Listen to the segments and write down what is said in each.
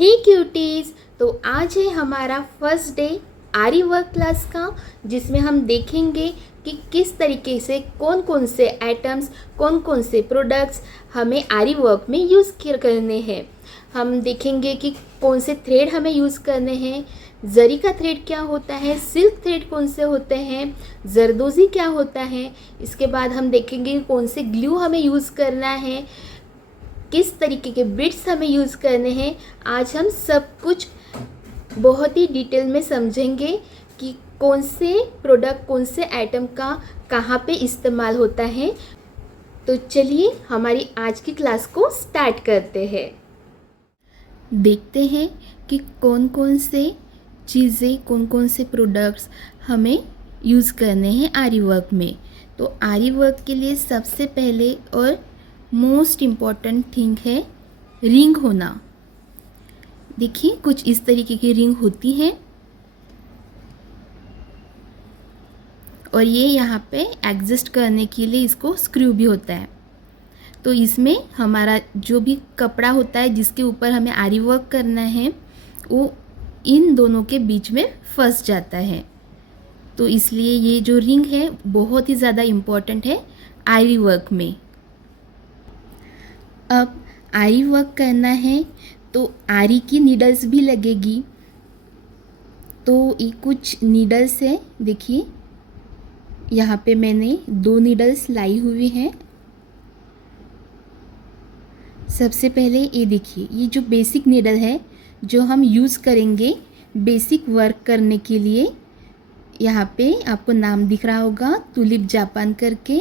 हे cuties, तो आज है हमारा फर्स्ट डे आरी वर्क क्लास का, जिसमें हम देखेंगे कि किस तरीके से कौन कौन से आइटम्स, कौन कौन से प्रोडक्ट्स हमें आरी वर्क में यूज़ करने हैं। हम देखेंगे कि कौन से थ्रेड हमें यूज़ करने हैं, जरी का थ्रेड क्या होता है, सिल्क थ्रेड कौन से होते हैं, जरदोज़ी क्या होता है। इसके बाद हम देखेंगे कौन से ग्लू हमें यूज़ करना है, किस तरीके के बिट्स हमें यूज़ करने हैं। आज हम सब कुछ बहुत ही डिटेल में समझेंगे कि कौन से प्रोडक्ट, कौन से आइटम का कहाँ पे इस्तेमाल होता है। तो चलिए हमारी आज की क्लास को स्टार्ट करते हैं। देखते हैं कि कौन कौन से चीज़ें, कौन कौन से प्रोडक्ट्स हमें यूज़ करने हैं आरी वर्क में। तो आरी वर्क के लिए सबसे पहले और मोस्ट इम्पॉर्टेंट थिंग है रिंग होना। देखिए कुछ इस तरीके की रिंग होती है और ये यहाँ पे एडजस्ट करने के लिए इसको स्क्रू भी होता है। तो इसमें हमारा जो भी कपड़ा होता है जिसके ऊपर हमें आरी वर्क करना है वो इन दोनों के बीच में फंस जाता है। तो इसलिए ये जो रिंग है बहुत ही ज़्यादा इम्पॉर्टेंट है आरी वर्क में। अब आरी वर्क करना है तो आरी की नीडल्स भी लगेगी। तो ये कुछ नीडल्स है, देखिए यहाँ पे मैंने 2 नीडल्स लाई हुई हैं। सबसे पहले ये देखिए, ये जो बेसिक नीडल है जो हम यूज़ करेंगे बेसिक वर्क करने के लिए। यहाँ पे आपको नाम दिख रहा होगा तुलिप जापान करके,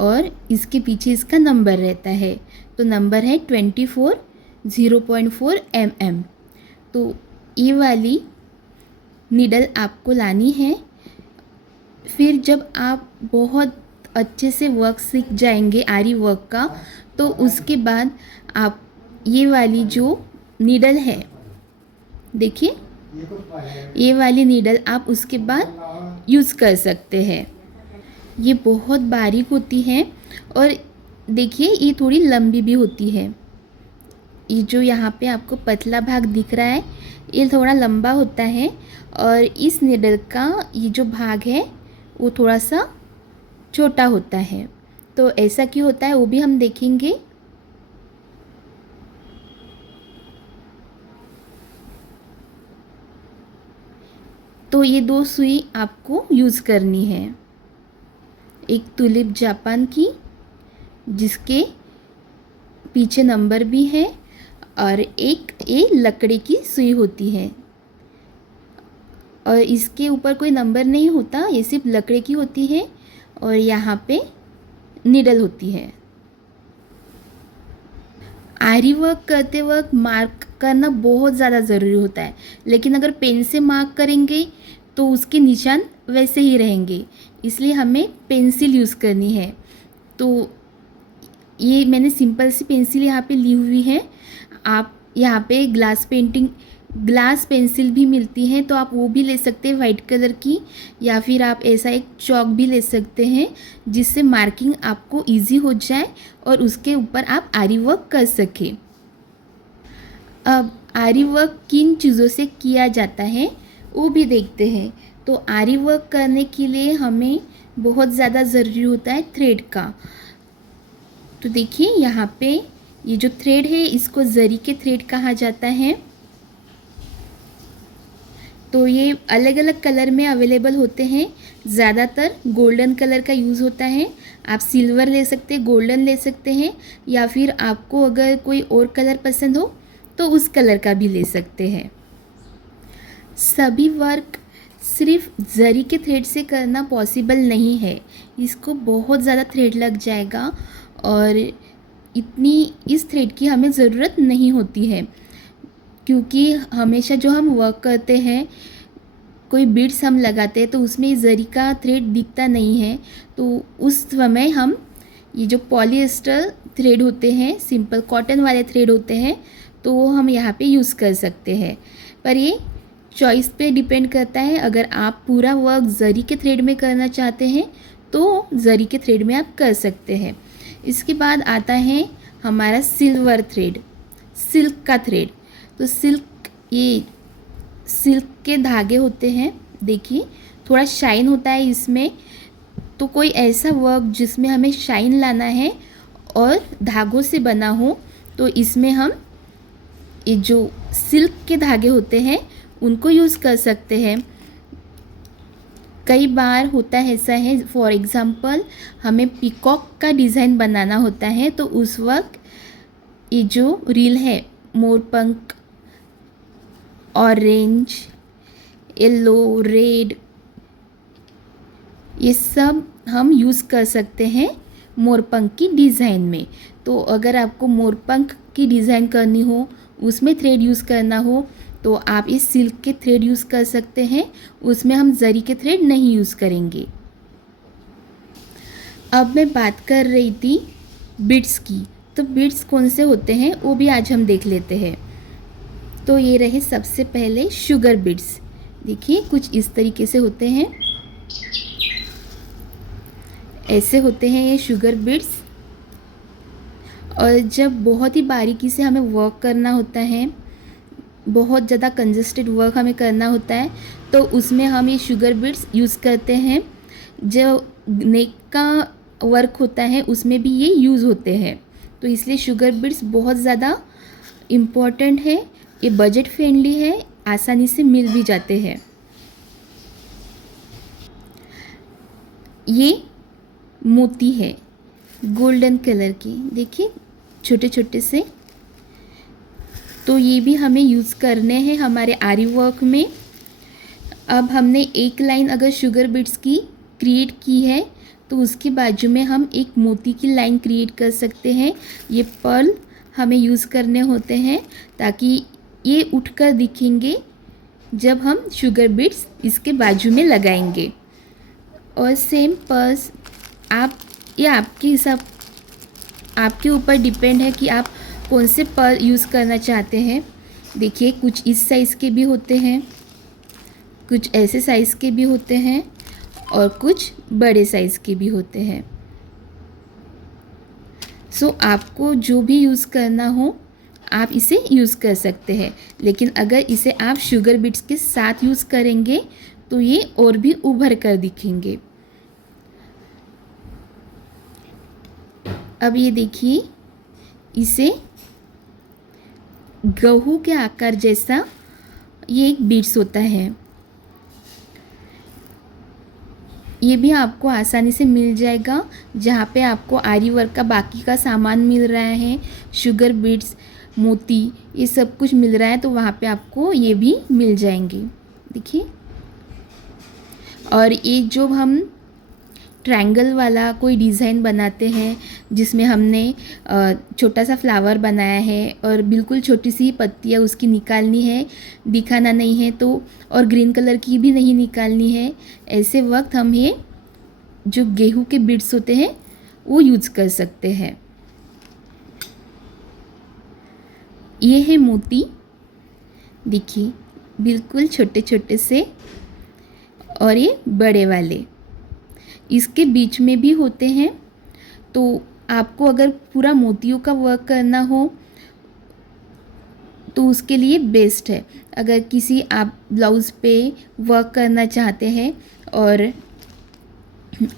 और इसके पीछे इसका नंबर रहता है। तो नंबर है 24 0.4 mm। तो ये वाली नीडल आपको लानी है। फिर जब आप बहुत अच्छे से वर्क सीख जाएंगे आरी वर्क का, तो उसके बाद आप ये वाली जो नीडल है, देखिए ये वाली नीडल आप उसके बाद यूज़ कर सकते हैं। ये बहुत बारीक होती है और देखिए ये थोड़ी लंबी भी होती है। ये जो यहाँ पे आपको पतला भाग दिख रहा है ये थोड़ा लंबा होता है, और इस नीडल का ये जो भाग है वो थोड़ा सा छोटा होता है। तो ऐसा क्यों होता है वो भी हम देखेंगे। तो ये 2 सुई आपको यूज़ करनी है, एक तुलिप जापान की जिसके पीछे नंबर भी है, और एक ये लकड़ी की सुई होती है और इसके ऊपर कोई नंबर नहीं होता, ये सिर्फ लकड़ी की होती है और यहाँ पे नीडल होती है। आरी वर्क करते वक्त मार्क करना बहुत ज़्यादा ज़रूरी होता है, लेकिन अगर पेन से मार्क करेंगे तो उसके निशान वैसे ही रहेंगे, इसलिए हमें पेंसिल यूज़ करनी है। तो ये मैंने सिंपल सी पेंसिल यहाँ पे ली हुई है। आप यहाँ पे ग्लास पेंसिल भी मिलती है, तो आप वो भी ले सकते हैं वाइट कलर की, या फिर आप ऐसा एक चॉक भी ले सकते हैं जिससे मार्किंग आपको इजी हो जाए और उसके ऊपर आप आरी वर्क कर सकें। अब आरी वर्क किन चीज़ों से किया जाता है वो भी देखते हैं। तो आरी वर्क करने के लिए हमें बहुत ज़्यादा ज़रूरी होता है थ्रेड का। तो देखिए यहाँ पे ये जो थ्रेड है इसको जरी के थ्रेड कहा जाता है। तो ये अलग अलग कलर में अवेलेबल होते हैं, ज़्यादातर गोल्डन कलर का यूज़ होता है। आप सिल्वर ले सकते हैं, गोल्डन ले सकते हैं, या फिर आपको अगर कोई और कलर पसंद हो तो उस कलर का भी ले सकते हैं। सभी वर्क सिर्फ जरी के थ्रेड से करना पॉसिबल नहीं है, इसको बहुत ज़्यादा थ्रेड लग जाएगा और इतनी इस थ्रेड की हमें ज़रूरत नहीं होती है, क्योंकि हमेशा जो हम वर्क करते हैं कोई बीड्स हम लगाते हैं तो उसमें जरी का थ्रेड दिखता नहीं है। तो उस समय हम ये जो पॉलिएस्टर थ्रेड होते हैं, सिंपल कॉटन वाले थ्रेड होते हैं, तो वो हम यहाँ पे यूज़ कर सकते हैं। पर ये चॉइस पे डिपेंड करता है। अगर आप पूरा वर्क जरी के थ्रेड में करना चाहते हैं तो जरी के थ्रेड में आप कर सकते हैं। इसके बाद आता है हमारा सिल्वर थ्रेड, सिल्क का थ्रेड। तो ये सिल्क के धागे होते हैं, देखिए थोड़ा शाइन होता है इसमें। तो कोई ऐसा वर्क जिसमें हमें शाइन लाना है और धागों से बना हो, तो इसमें हम ये जो सिल्क के धागे होते हैं उनको यूज़ कर सकते हैं। कई बार होता है ऐसा है, फॉर एग्ज़ाम्पल हमें पीकॉक का डिज़ाइन बनाना होता है, तो उस वक्त ये जो रील है, मोरपंख, ऑरेंज, येलो, रेड, ये सब हम यूज़ कर सकते हैं मोरपंख की डिज़ाइन में। तो अगर आपको मोरपंख की डिज़ाइन करनी हो, उसमें थ्रेड यूज़ करना हो, तो आप इस सिल्क के थ्रेड यूज़ कर सकते हैं, उसमें हम जरी के थ्रेड नहीं यूज़ करेंगे। अब मैं बात कर रही थी बीड्स की, तो बीड्स कौन से होते हैं वो भी आज हम देख लेते हैं। तो ये रहे सबसे पहले शुगर बीड्स। देखिए कुछ इस तरीके से होते हैं, ऐसे होते हैं ये शुगर बीड्स। और जब बहुत ही बारीकी से हमें वर्क करना होता है, बहुत ज़्यादा कंजस्टेड वर्क हमें करना होता है, तो उसमें हम ये शुगर बीड्स यूज़ करते हैं। जो नेक का वर्क होता है उसमें भी ये यूज़ होते हैं, तो इसलिए शुगर बीड्स बहुत ज़्यादा इम्पॉर्टेंट है। ये बजट फ्रेंडली है, आसानी से मिल भी जाते हैं। ये मोती है गोल्डन कलर की, देखिए छोटे छोटे से। तो ये भी हमें यूज़ करने हैं हमारे आरी वर्क में। अब हमने एक लाइन अगर शुगर बीड्स की क्रिएट की है, तो उसके बाजू में हम एक मोती की लाइन क्रिएट कर सकते हैं। ये पर्ल हमें यूज़ करने होते हैं ताकि ये उठकर दिखेंगे जब हम शुगर बीड्स इसके बाजू में लगाएंगे। और सेम पर्ल्स ये आपके हिसाब, आपके ऊपर डिपेंड है कि आप कौन से पर्ल यूज़ करना चाहते हैं। देखिए कुछ इस साइज़ के भी होते हैं, कुछ ऐसे साइज़ के भी होते हैं और कुछ बड़े साइज़ के भी होते हैं। सो आपको जो भी यूज़ करना हो आप इसे यूज़ कर सकते हैं, लेकिन अगर इसे आप शुगर बीड्स के साथ यूज़ करेंगे तो ये और भी उभर कर दिखेंगे। अब ये देखिए, इसे गहू के आकार जैसा ये एक बीड्स होता है। ये भी आपको आसानी से मिल जाएगा, जहाँ पे आपको आरी वर्क का बाकी का सामान मिल रहा है, शुगर बीड्स, मोती, ये सब कुछ मिल रहा है, तो वहाँ पे आपको ये भी मिल जाएंगे। देखिए, और ये जो हम ट्रायंगल वाला कोई डिज़ाइन बनाते हैं जिसमें हमने छोटा सा फ्लावर बनाया है और बिल्कुल छोटी सी पत्तियाँ उसकी निकालनी है, दिखाना नहीं है तो, और ग्रीन कलर की भी नहीं निकालनी है, ऐसे वक्त हम ये जो गेहूं के बीड्स होते हैं वो यूज़ कर सकते हैं। ये है मोती, देखिए बिल्कुल छोटे छोटे से, और ये बड़े वाले इसके बीच में भी होते हैं। तो आपको अगर पूरा मोतियों का वर्क करना हो तो उसके लिए बेस्ट है। अगर किसी आप ब्लाउज़ पे वर्क करना चाहते हैं और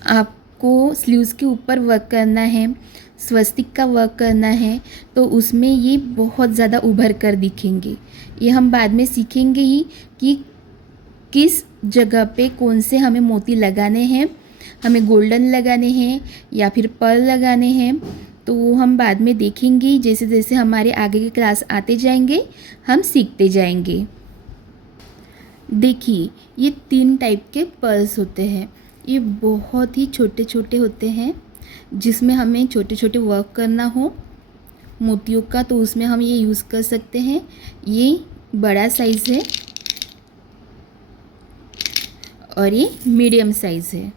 आपको स्लीव्स के ऊपर वर्क करना है, स्वस्तिक का वर्क करना है, तो उसमें ये बहुत ज़्यादा उभर कर दिखेंगे। ये हम बाद में सीखेंगे ही कि किस जगह पे कौन से हमें मोती लगाने हैं, हमें गोल्डन लगाने हैं या फिर पर्ल लगाने हैं, तो वो हम बाद में देखेंगे। जैसे जैसे हमारे आगे के क्लास आते जाएंगे हम सीखते जाएंगे। देखिए, ये 3 टाइप के पर्ल्स होते हैं। ये बहुत ही छोटे छोटे होते हैं, जिसमें हमें छोटे छोटे वर्क करना हो मोतियों का, तो उसमें हम ये यूज़ कर सकते हैं। ये बड़ा साइज़ है और ये मीडियम साइज़ है।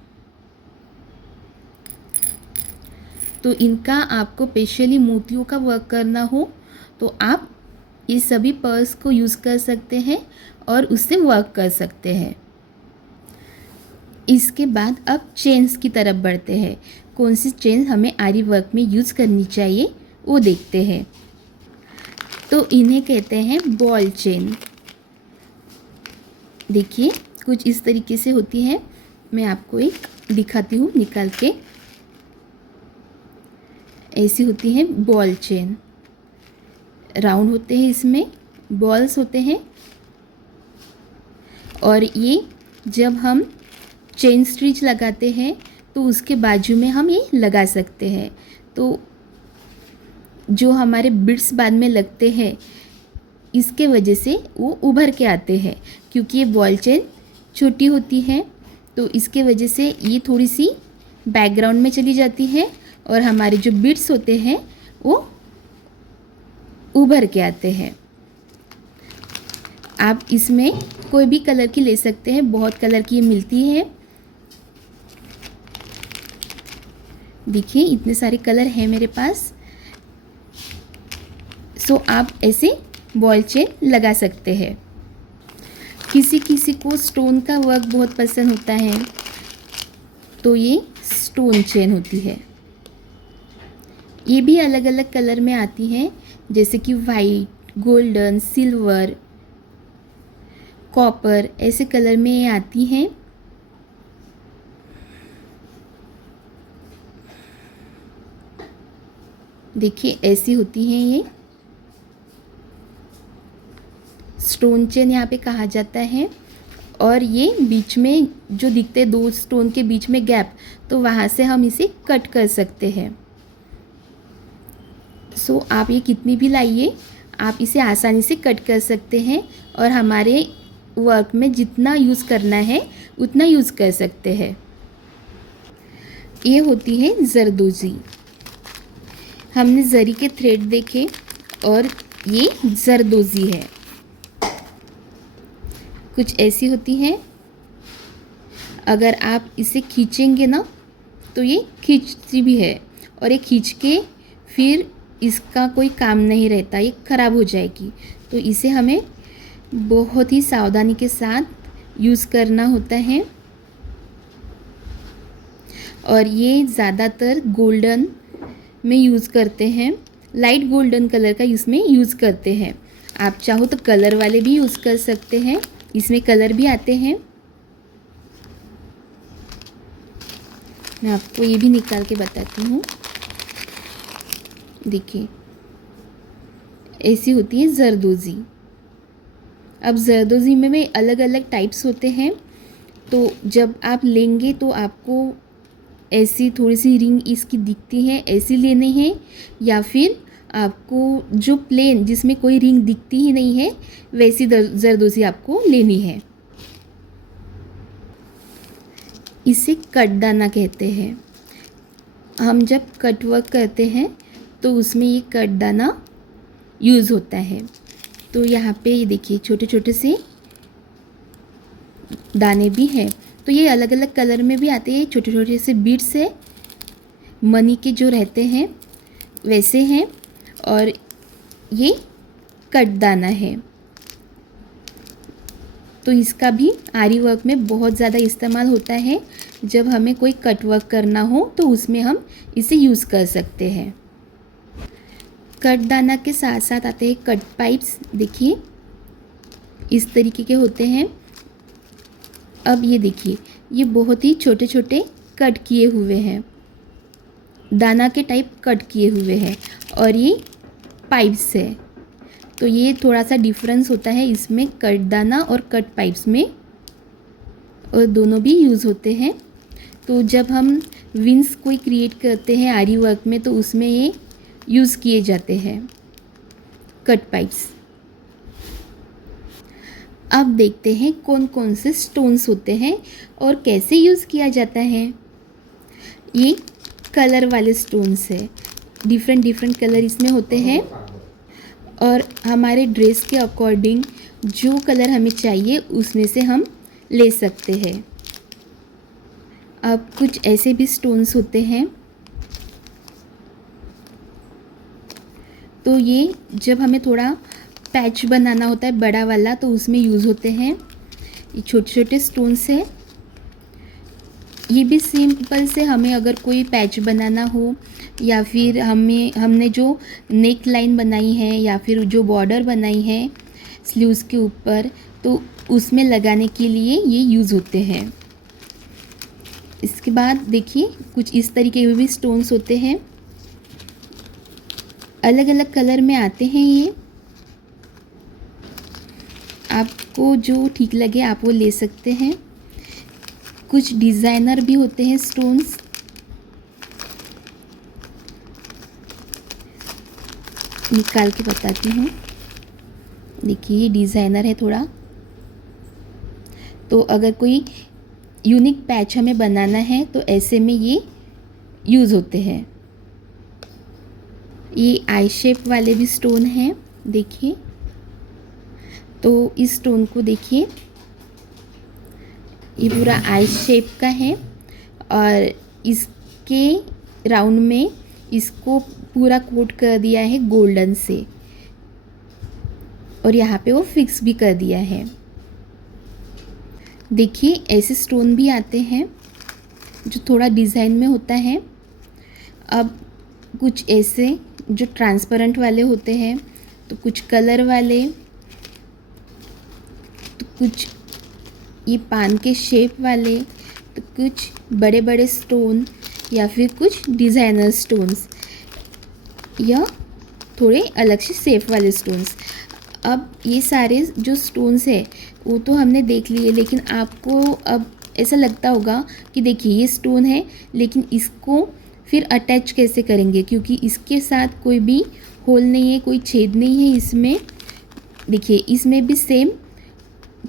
तो इनका आपको स्पेशली मोतियों का वर्क करना हो तो आप ये सभी पर्ल्स को यूज़ कर सकते हैं और उससे वर्क कर सकते हैं। इसके बाद अब चेन्स की तरफ बढ़ते हैं। कौन सी चेन हमें आरी वर्क में यूज़ करनी चाहिए वो देखते हैं। तो इन्हें कहते हैं बॉल चेन। देखिए कुछ इस तरीके से होती है। मैं आपको एक दिखाती हूँ निकाल के। ऐसी होती है बॉल चेन। राउंड होते हैं, इसमें बॉल्स होते हैं, और ये जब हम चेन स्टिच लगाते हैं तो उसके बाजू में हम ये लगा सकते हैं। तो जो हमारे बिट्स बाद में लगते हैं, इसके वजह से वो उभर के आते हैं, क्योंकि ये बॉल चेन छोटी होती है। तो इसके वजह से ये थोड़ी सी बैकग्राउंड में चली जाती है और हमारे जो बिट्स होते हैं वो उभर के आते हैं। आप इसमें कोई भी कलर की ले सकते हैं, बहुत कलर की मिलती है। देखिए इतने सारे कलर हैं मेरे पास। सो आप ऐसे बॉल चेन लगा सकते हैं। किसी किसी को स्टोन का वर्क बहुत पसंद होता है, तो ये स्टोन चेन होती है। ये भी अलग अलग कलर में आती हैं, जैसे कि वाइट, गोल्डन, सिल्वर, कॉपर, ऐसे कलर में ये आती हैं। देखिए ऐसी होती हैं ये स्टोन चेन यहाँ पे कहा जाता है। और ये बीच में जो दिखते हैं दो स्टोन के बीच में गैप, तो वहाँ से हम इसे कट कर सकते हैं। सो आप ये कितनी भी लाइए, आप इसे आसानी से कट कर सकते हैं और हमारे वर्क में जितना यूज़ करना है उतना यूज़ कर सकते हैं। ये होती है जरदोजी। हमने जरी के थ्रेड देखे और ये जरदोजी है। कुछ ऐसी होती है। अगर आप इसे खींचेंगे ना तो ये खींचती भी है, और ये खींच के फिर इसका कोई काम नहीं रहता, ये ख़राब हो जाएगी। तो इसे हमें बहुत ही सावधानी के साथ यूज़ करना होता है। और ये ज़्यादातर गोल्डन में यूज़ करते हैं, लाइट गोल्डन कलर का इसमें यूज़ करते हैं। आप चाहो तो कलर वाले भी यूज़ कर सकते हैं, इसमें कलर भी आते हैं। मैं आपको ये भी निकाल के बताती हूँ। देखिए ऐसी होती है जरदोजी। अब जरदोजी में भी अलग अलग टाइप्स होते हैं। तो जब आप लेंगे तो आपको ऐसी थोड़ी सी रिंग इसकी दिखती है, ऐसी लेनी है, या फिर आपको जो प्लेन जिसमें कोई रिंग दिखती ही नहीं है वैसी जरदोजी आपको लेनी है। इसे कटदाना कहते हैं। हम जब कट वर्क करते हैं तो उसमें ये कटदाना यूज़ होता है। तो यहाँ पे ये देखिए छोटे छोटे से दाने भी हैं। तो ये अलग अलग कलर में भी आते हैं। छोटे छोटे से बीड्स है, मनी के जो रहते हैं वैसे हैं, और ये कटदाना है। तो इसका भी आरी वर्क में बहुत ज़्यादा इस्तेमाल होता है। जब हमें कोई कट वर्क करना हो तो उसमें हम इसे यूज़ कर सकते हैं। कटदाना के साथ साथ आते हैं कट पाइप्स। देखिए इस तरीके के होते हैं। अब ये देखिए ये बहुत ही छोटे छोटे कट किए हुए हैं, दाना के टाइप कट किए हुए हैं, और ये पाइप्स है। तो ये थोड़ा सा डिफरेंस होता है इसमें कटदाना और कट पाइप्स में, और दोनों भी यूज़ होते हैं। तो जब हम विंग्स कोई क्रिएट करते हैं आरी वर्क में तो उसमें ये यूज़ किए जाते हैं कट पाइप्स। अब देखते हैं कौन कौन से स्टोन्स होते हैं और कैसे यूज़ किया जाता है। ये कलर वाले स्टोन्स है, डिफरेंट डिफरेंट कलर इसमें होते हैं, और हमारे ड्रेस के अकॉर्डिंग जो कलर हमें चाहिए उसमें से हम ले सकते हैं। अब कुछ ऐसे भी स्टोन्स होते हैं। तो ये जब हमें थोड़ा पैच बनाना होता है बड़ा वाला तो उसमें यूज़ होते हैं। ये छोटे छोटे स्टोन्स है। ये भी सिंपल से हमें अगर कोई पैच बनाना हो या फिर हमने जो नेक लाइन बनाई है या फिर जो बॉर्डर बनाई है स्लीव्स के ऊपर, तो उसमें लगाने के लिए ये यूज़ होते हैं। इसके बाद देखिए कुछ इस तरीके के भी स्टोन्स होते हैं, अलग अलग कलर में आते हैं। ये आपको जो ठीक लगे आप वो ले सकते हैं। कुछ डिज़ाइनर भी होते हैं स्टोन्स। निकाल के बताती हूँ। देखिए ये डिज़ाइनर है थोड़ा। तो अगर कोई यूनिक पैच हमें बनाना है तो ऐसे में ये यूज़ होते हैं। ये आई शेप वाले भी स्टोन हैं, देखिए। तो इस स्टोन को देखिए, ये पूरा आई शेप का है और इसके राउंड में इसको पूरा कोट कर दिया है गोल्डन से, और यहाँ पे वो फिक्स भी कर दिया है। देखिए ऐसे स्टोन भी आते हैं जो थोड़ा डिज़ाइन में होता है। अब कुछ ऐसे जो ट्रांसपेरेंट वाले होते हैं, तो कुछ कलर वाले, तो कुछ ये पान के शेप वाले, तो कुछ बड़े बड़े स्टोन या फिर कुछ डिज़ाइनर स्टोन्स या थोड़े अलग से शेप वाले स्टोन्स। अब ये सारे जो स्टोन्स है वो तो हमने देख लिए, लेकिन आपको अब ऐसा लगता होगा कि देखिए ये स्टोन है लेकिन इसको फिर अटैच कैसे करेंगे, क्योंकि इसके साथ कोई भी होल नहीं है, कोई छेद नहीं है इसमें। देखिए इसमें भी सेम,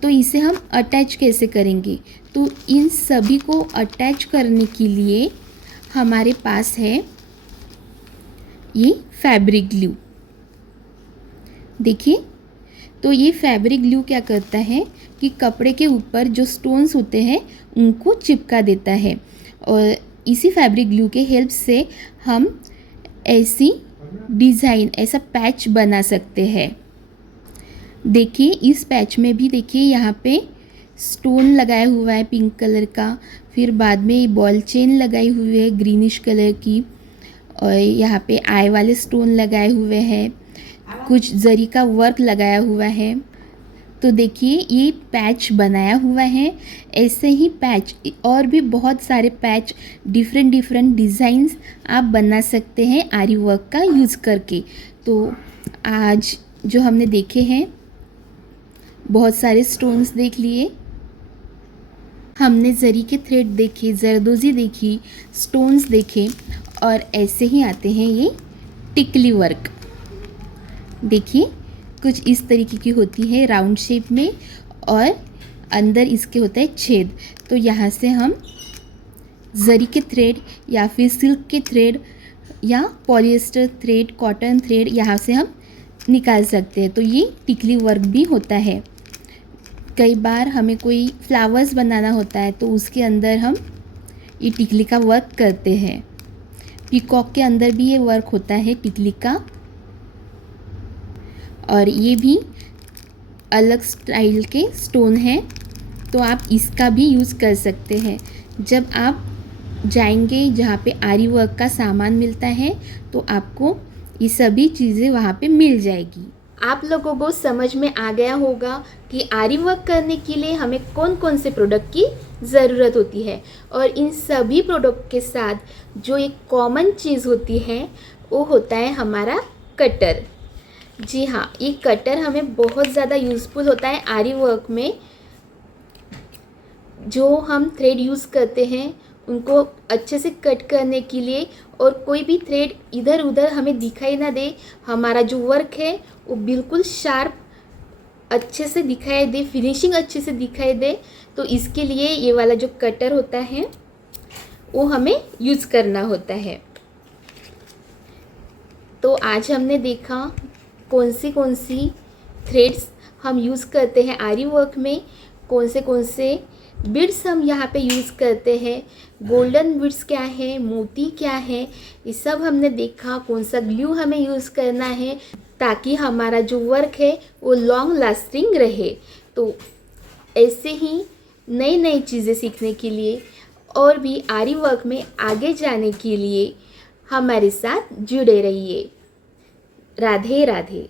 तो इसे हम अटैच कैसे करेंगे। तो इन सभी को अटैच करने के लिए हमारे पास है ये फैब्रिक ग्लू। देखिए तो ये फैब्रिक ग्लू क्या करता है कि कपड़े के ऊपर जो स्टोन्स होते हैं उनको चिपका देता है, और इसी फैब्रिक ग्लू के हेल्प से हम ऐसी डिज़ाइन, ऐसा पैच बना सकते हैं। देखिए इस पैच में भी देखिए यहाँ पे स्टोन लगाया हुआ है पिंक कलर का, फिर बाद में बॉल चेन लगाई हुई है ग्रीनिश कलर की, और यहाँ पे आई वाले स्टोन लगाए हुए हैं, कुछ जरी का वर्क लगाया हुआ है। तो देखिए ये पैच बनाया हुआ है। ऐसे ही पैच और भी बहुत सारे पैच, डिफरेंट डिफरेंट डिज़ाइंस आप बना सकते हैं आरी वर्क का यूज़ करके। तो आज जो हमने देखे हैं, बहुत सारे स्टोन्स देख लिए, हमने जरी के थ्रेड देखे, जरदोजी देखी, स्टोन्स देखे, और ऐसे ही आते हैं ये टिकली वर्क। देखिए कुछ इस तरीके की होती है राउंड शेप में, और अंदर इसके होता है छेद। तो यहाँ से हम जरी के थ्रेड या फिर सिल्क के थ्रेड या पॉलिएस्टर थ्रेड, कॉटन थ्रेड यहाँ से हम निकाल सकते हैं। तो ये टिकली वर्क भी होता है। कई बार हमें कोई फ्लावर्स बनाना होता है तो उसके अंदर हम ये टिकली का वर्क करते हैं। पीकॉक के अंदर भी ये वर्क होता है टिकली का, और ये भी अलग स्टाइल के स्टोन हैं, तो आप इसका भी यूज़ कर सकते हैं। जब आप जाएंगे जहाँ पे आरी वर्क का सामान मिलता है तो आपको ये सभी चीज़ें वहाँ पे मिल जाएगी। आप लोगों को समझ में आ गया होगा कि आरी वर्क करने के लिए हमें कौन कौन से प्रोडक्ट की ज़रूरत होती है, और इन सभी प्रोडक्ट के साथ जो एक कॉमन चीज़ होती है वो होता है हमारा कटर। जी हाँ, ये कटर हमें बहुत ज़्यादा यूज़फुल होता है आरी वर्क में। जो हम थ्रेड यूज़ करते हैं उनको अच्छे से कट करने के लिए, और कोई भी थ्रेड इधर उधर हमें दिखाई ना दे, हमारा जो वर्क है वो बिल्कुल शार्प अच्छे से दिखाई दे, फिनिशिंग अच्छे से दिखाई दे। तो इसके लिए ये वाला जो कटर होता है वो हमें यूज़ करना होता है। तो आज हमने देखा कौन सी थ्रेड्स हम यूज़ करते हैं आरी वर्क में, कौन से बीड्स हम यहाँ पे यूज़ करते हैं, गोल्डन बीड्स क्या है, मोती क्या है, ये सब हमने देखा। कौन सा ग्लू हमें यूज़ करना है ताकि हमारा जो वर्क है वो लॉन्ग लास्टिंग रहे। तो ऐसे ही नई नई चीज़ें सीखने के लिए और भी आरी वर्क में आगे जाने के लिए हमारे साथ जुड़े रहिए। राधे राधे।